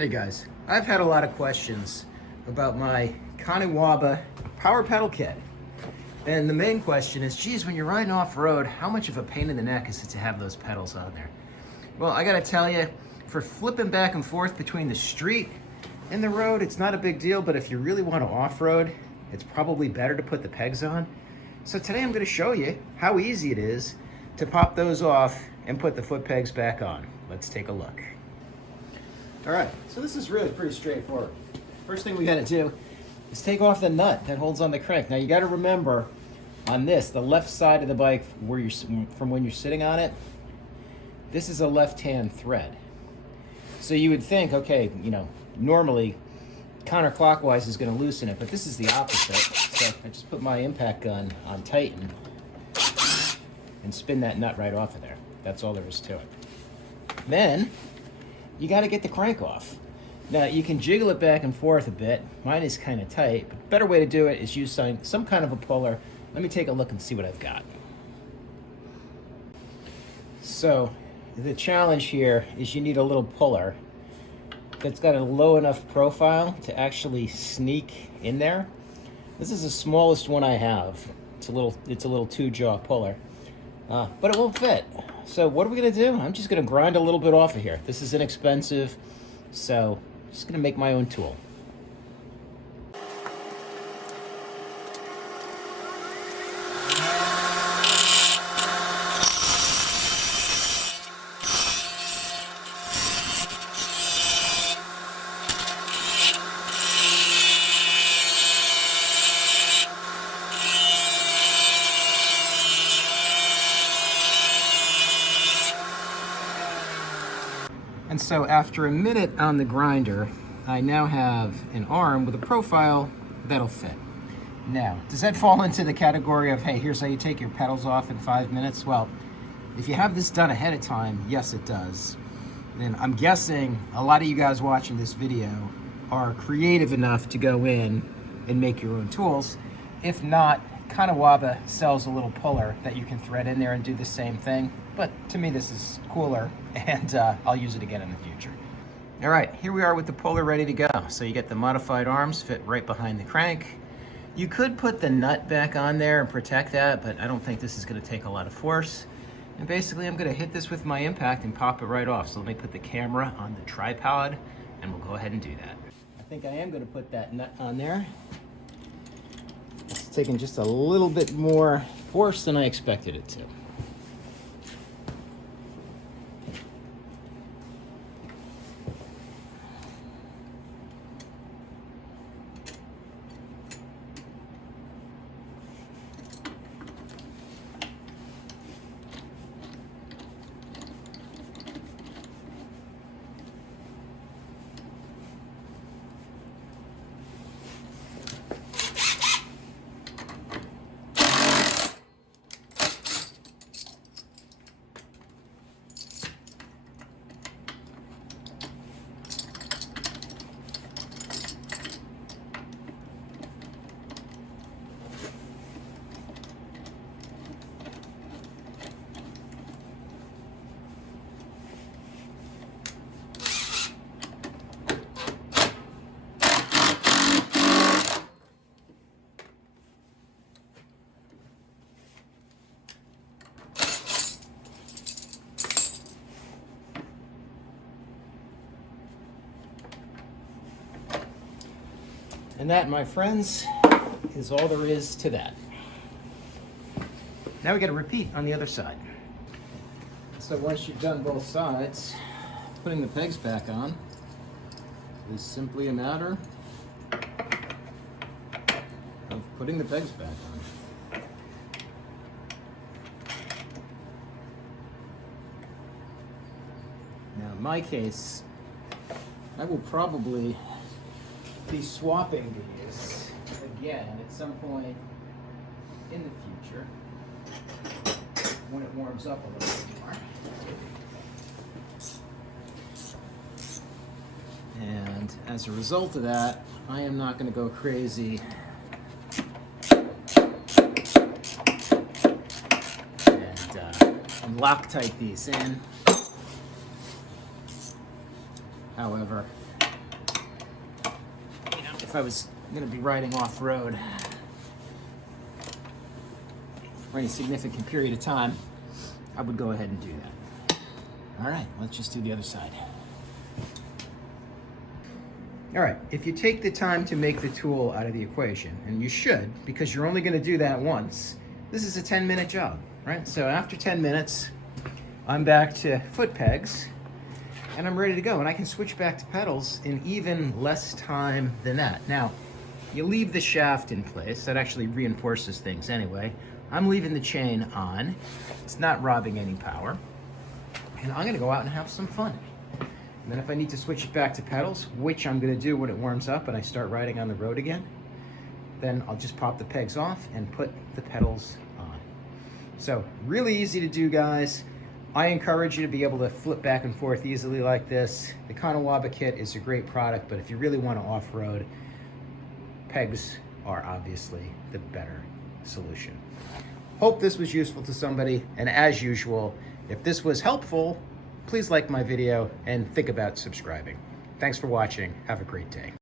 Hey guys, I've had a lot of questions about my Kaniwaba Power Pedal Kit. And the main question is, geez, when you're riding off-road, how much of a pain in the neck is it to have those pedals on there? Well, I gotta tell you, for flipping back and forth between the street and the road, it's not a big deal, but if you really want to off-road, it's probably better to put the pegs on. So today I'm gonna show you how easy it is to pop those off and put the foot pegs back on. Let's take a look. All right, so this is really pretty straightforward. First thing we gotta do is take off the nut that holds on the crank. Now you gotta remember, on this, the left side of the bike, from when you're sitting on it, this is a left-hand thread. So you would think, okay, normally counterclockwise is gonna loosen it, but this is the opposite. So I just put my impact gun on tighten and spin that nut right off of there. That's all there is to it. Then, you got to get the crank off. Now you can jiggle it back and forth a bit. Mine is kind of tight, but the better way to do it is use some kind of a puller. Let me take a look and see what I've got. So the challenge here is you need a little puller that's got a low enough profile to actually sneak in there. This is the smallest one I have. It's a little 2-jaw puller, but it won't fit. So what are we gonna do? I'm just gonna grind a little bit off of here. This is inexpensive, so I'm just gonna make my own tool. And so after a minute on the grinder, I now have an arm with a profile that'll fit. Now, does that fall into the category of, hey, here's how you take your pedals off in 5 minutes? Well, if you have this done ahead of time, yes, it does. And I'm guessing a lot of you guys watching this video are creative enough to go in and make your own tools. If not, Kaniwaba sells a little puller that you can thread in there and do the same thing. But to me, this is cooler, and I'll use it again in the future. All right, here we are with the puller ready to go. So you get the modified arms fit right behind the crank. You could put the nut back on there and protect that, but I don't think this is gonna take a lot of force. And basically, I'm gonna hit this with my impact and pop it right off. So let me put the camera on the tripod, and we'll go ahead and do that. I think I am gonna put that nut on there. It's taking just a little bit more force than I expected it to. And that, my friends, is all there is to that. Now we got to repeat on the other side. So once you've done both sides, putting the pegs back on is simply a matter of putting the pegs back on. Now in my case, I will probably be swapping these again at some point in the future when it warms up a little bit more. And as a result of that, I am not going to go crazy and Loctite these in. However, if I was gonna be riding off-road for any significant period of time, I would go ahead and do that. All right, let's just do the other side. All right, if you take the time to make the tool out of the equation, and you should, because you're only gonna do that once, this is a 10-minute job, right? So after 10 minutes, I'm back to foot pegs, and I'm ready to go, and I can switch back to pedals in even less time than that. Now, you leave the shaft in place. That actually reinforces things anyway. I'm leaving the chain on. It's not robbing any power. And I'm gonna go out and have some fun. And then if I need to switch it back to pedals, which I'm gonna do when it warms up and I start riding on the road again, then I'll just pop the pegs off and put the pedals on. So really easy to do, guys. I encourage you to be able to flip back and forth easily like this. The Kaniwaba kit is a great product, but if you really want to off-road, pegs are obviously the better solution. Hope this was useful to somebody, and as usual, if this was helpful, please like my video and think about subscribing. Thanks for watching. Have a great day.